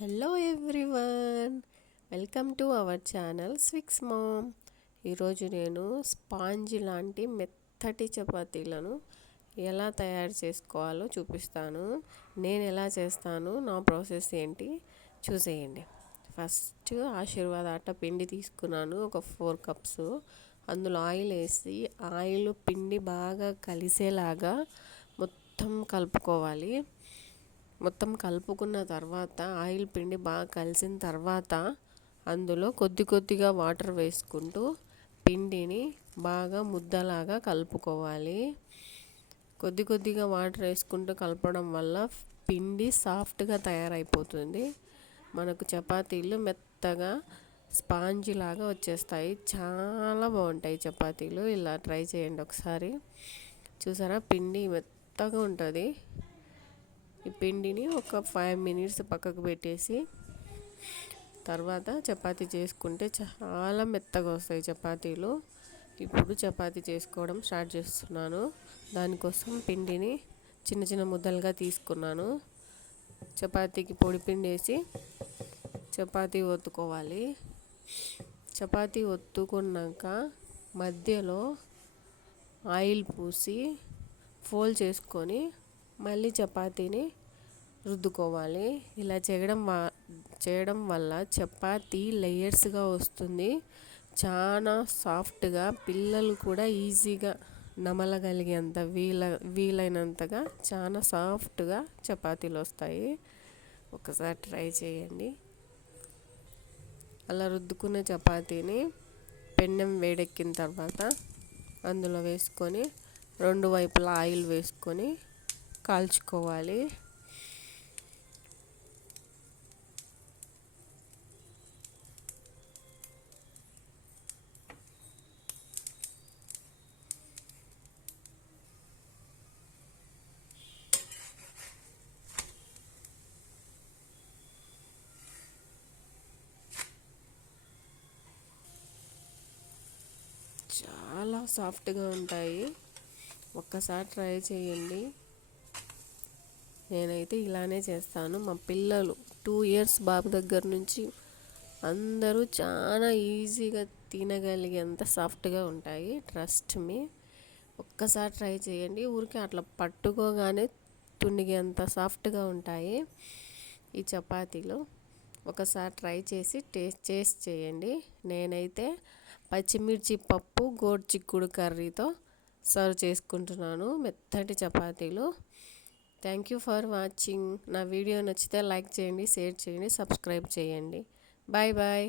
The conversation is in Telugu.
Hello everyone! Welcome to our channel Swix mom. ఈరోజు నేను స్పాంజ్ లాంటి మెత్తటి చపాతీలను ఎలా తయారు చేసుకోవాలో చూపిస్తాను. నేను ఎలా చేస్తాను నా ప్రాసెస్ ఏంటి చూసేయండి. ఫస్ట్ ఆశీర్వాద ఆట పిండి తీసుకున్నాను ఒక ఫోర్ కప్స్. అందులో ఆయిల్ వేసి ఆయిల్ పిండి బాగా కలిసేలాగా మొత్తం కలుపుకోవాలి. మొత్తం కలుపుకున్న తర్వాత ఆయిల్ పిండి బాగా కలిసిన తర్వాత అందులో కొద్ది కొద్దిగా వాటర్ వేసుకుంటూ పిండిని బాగా ముద్దలాగా కలుపుకోవాలి. కొద్ది కొద్దిగా వాటర్ వేసుకుంటూ కలపడం వల్ల పిండి సాఫ్ట్గా తయారైపోతుంది. మనకు చపాతీలు మెత్తగా స్పాంజ్ లాగా వచ్చేస్తాయి. చాలా బాగుంటాయి చపాతీలు. ఇలా ట్రై చేయండి ఒకసారి. చూసారా? పిండి మెత్తగా ఉంటుంది. ఈ పిండిని ఒక ఫైవ్ మినిట్స్ పక్కకు పెట్టేసి తర్వాత చపాతీ చేసుకుంటే చాలా మెత్తగా వస్తాయి చపాతీలు. ఇప్పుడు చపాతీ చేసుకోవడం స్టార్ట్ చేస్తున్నాను. దానికోసం పిండిని చిన్న చిన్న ముద్దలుగా తీసుకున్నాను. చపాతీకి పొడి పిండి వేసి చపాతీ ఒత్తుకోవాలి. చపాతీ ఒత్తుకున్నాక మధ్యలో ఆయిల్ పూసి ఫోల్డ్ చేసుకొని మళ్ళీ చపాతీని రుద్దుకోవాలి. ఇలా చేయడం చేయడం వల్ల చపాతీ లేయర్స్గా వస్తుంది. చాలా సాఫ్ట్గా పిల్లలు కూడా ఈజీగా నమలగలిగేంత వీల వీలైనంతగా చాలా సాఫ్ట్గా చపాతీలు వస్తాయి. ఒకసారి ట్రై చేయండి. అలా రుద్దుకున్న చపాతీని పెన్నెం వేడెక్కిన తర్వాత అందులో వేసుకొని రెండు వైపులా ఆయిల్ వేసుకొని కాల్చుకోవాలి. చాలా సాఫ్ట్గా ఉంటాయి. ఒక్కసారి ట్రై చేయండి. నేనైతే ఇలానే చేస్తాను. మా పిల్లలు టూ ఇయర్స్ బాబు దగ్గర నుంచి అందరూ చాలా ఈజీగా తినగలిగేంత సాఫ్ట్గా ఉంటాయి. Trust me. ఒక్కసారి ట్రై చేయండి. ఊరికే అట్లా పట్టుకోగానే తునిగేంత సాఫ్ట్గా ఉంటాయి ఈ చపాతీలు. ఒకసారి ట్రై చేసి టేస్ట్ చేసి చేయండి. నేనైతే పచ్చిమిర్చి పప్పు గోడ్చిక్కుడు కర్రీతో సర్వ్ చేసుకుంటున్నాను. మెత్తటి చపాతీలు. థ్యాంక్ యూ ఫర్ వాచింగ్ నా వీడియో నచ్చితే లైక్ చేయండి షేర్ చేయండి సబ్స్క్రైబ్ చేయండి. Bye bye